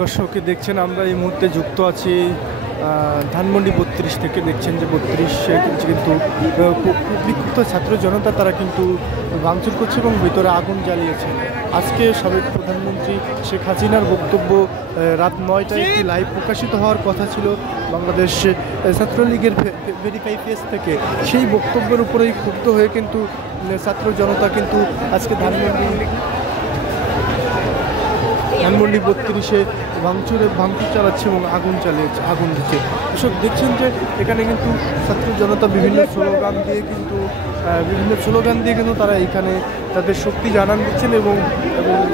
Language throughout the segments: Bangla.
দর্শক দেখছেন আমরা এই মুহূর্তে যুক্ত আছি ধানমন্ডি ৩২ থেকে। দেখছেন যে ৩২ কিন্তু বিক্ষুব্ধ ছাত্র জনতা তারা কিন্তু ভাঙচুর করছে এবং ভিতরে আগুন জ্বালিয়েছে। আজকে সাবেক প্রধানমন্ত্রী শেখ হাসিনার বক্তব্য রাত ৯টায় একটি লাইভ প্রকাশিত হওয়ার কথা ছিল বাংলাদেশ ছাত্রলীগের ভেরিফাই পেজ থেকে। সেই বক্তব্যের উপরেই ক্ষুব্ধ হয়ে কিন্তু ছাত্র জনতা কিন্তু আজকে ধানমন্ডি ৩২-এ ভাঙচুর চালাচ্ছে এবং আগুন দিচ্ছে। এসব দেখছেন যে এখানে কিন্তু ছাত্র জনতা বিভিন্ন স্লোগান দিয়ে কিন্তু তারা এখানে তাদের শক্তি জানান দিচ্ছেন এবং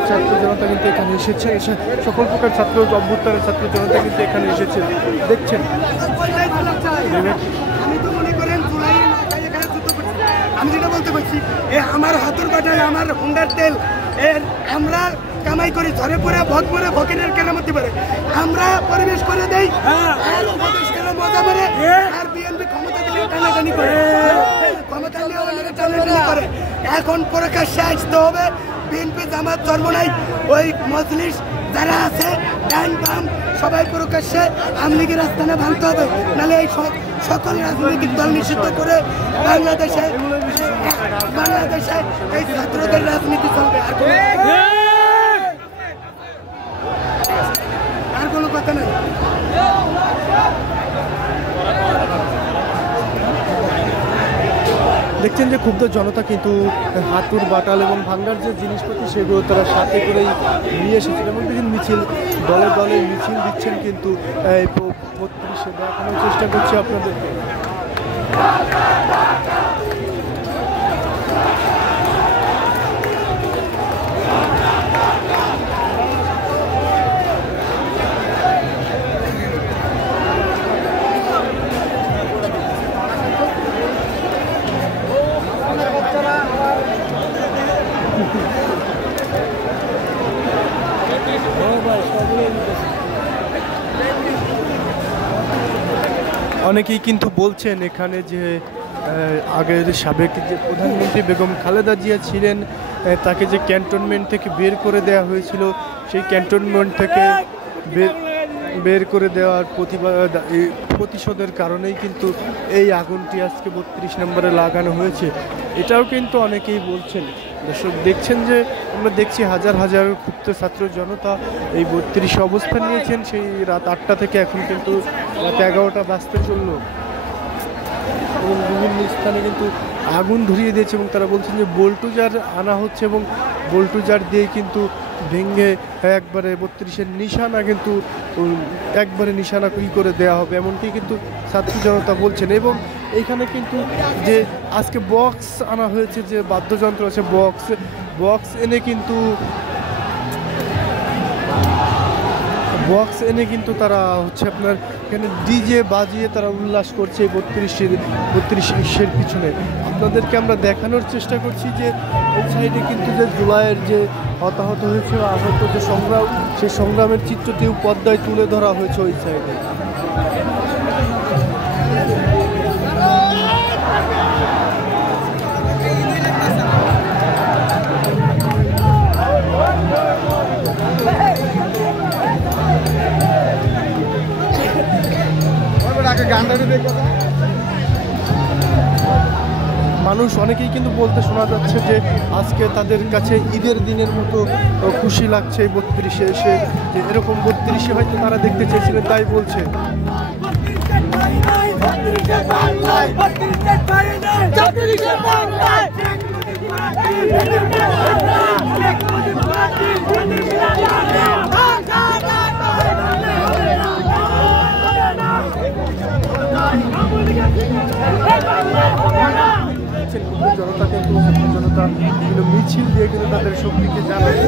ছাত্র জনতা কিন্তু এখানে এসে সকল প্রকার ছাত্র অভ্যুত্থানের ছাত্র জনতা কিন্তু এখানে এসেছে। দেখছেন আমি যেটা বলতে পারছি, আমার হাতুর বাটায় আমার হুন্ডার তেল আমরা কামাই করি, ঝরে পড়ে ভোগ পরে ভোকের কেরামতি পারে আমরা পরিবেশ করে দেই, মজা করে। আর বিএনপি ক্ষমতা দিলে টানাটানি করে, ক্ষমতা নিয়ে টানাটানি করে। এখন প্রকাশ্যে আসতে হবে। বিএনপি জামাত চর্বনাই ওই মজলিস যারা আছে ডান বাম সবাই প্রকাশ্যে আওয়ামী লীগের আস্তানা ভাঙতে হবে, নাহলে এই সকল রাজনৈতিক দল নিষিদ্ধ করে বাংলাদেশে এই ছাত্রদের রাজনীতি চলবে। আর কোনো কথা নাই। দেখছেন যে ক্ষুব্ধ জনতা কিন্তু হাতুর বাটাল এবং ভাঙ্গার যে জিনিসপাতি সেগুলো তারা সাথে করেই নিয়ে এসেছিল এবং বিভিন্ন দলে মিছিল দিচ্ছেন। কিন্তু এই ৩২-এ দেখানোর চেষ্টা করছি আপনাদেরকে। অনেকেই কিন্তু বলছেন এখানে যে আগের সাবেক যে প্রধানমন্ত্রী বেগম খালেদা জিয়া ছিলেন তাকে যে ক্যান্টনমেন্ট থেকে বের করে দেওয়া হয়েছিল, সেই ক্যান্টনমেন্ট থেকে বের করে দেওয়ার প্রতিশোধের কারণেই কিন্তু এই আগুনটি আজকে ৩২ নম্বরে লাগানো হয়েছে। এটাও কিন্তু অনেকেই বলছেন। দর্শক দেখছেন যে আমরা দেখছি হাজার হাজার ক্ষুব্ধ ছাত্র জনতা এই ৩২-এ অবস্থান নিয়েছেন সেই রাত ৮টা থেকে। এখন কিন্তু রাত 11টা বাজতে চলল এবং বিভিন্ন স্থানে কিন্তু আগুন ধরিয়ে দিয়েছে এবং তারা বলছেন যে বোল্টুজার আনা হচ্ছে এবং বোল্টুজার দিয়ে কিন্তু ভেঙে একবারে ৩২-এর নিশানা কিন্তু একবারে নিশানা করে দেওয়া হবে, এমনকি কিন্তু ছাত্র জনতা বলছেন। এবং এইখানে কিন্তু যে আজকে বক্স আনা হয়েছে, যে বাদ্যযন্ত্র আছে বক্স এনে কিন্তু তারা হচ্ছে আপনার এখানে ডিজে বাজিয়ে তারা উল্লাস করছে ৩২-এর পিছনে। আপনাদেরকে আমরা দেখানোর চেষ্টা করছি যে ওই সাইডে কিন্তু যে জুলাইয়ের যে হতাহত হয়েছে আহত যে সংগ্রাম, সেই সংগ্রামের চিত্রটিও পর্দায় তুলে ধরা হয়েছে ওই সাইডে। মানুষ অনেকেই কিন্তু বলতে শোনা যাচ্ছে যে আজকে তাদের কাছে ঈদের দিনের মতো খুশি লাগছে এই ৩২-এ এসে, যে এরকম ৩২-এ হয়তো তারা দেখতে চেয়েছিলেন, তাই বলছে। জনতা বিভিন্ন মিছিল দিয়ে কিন্তু তাদের শক্তিকে জানায়।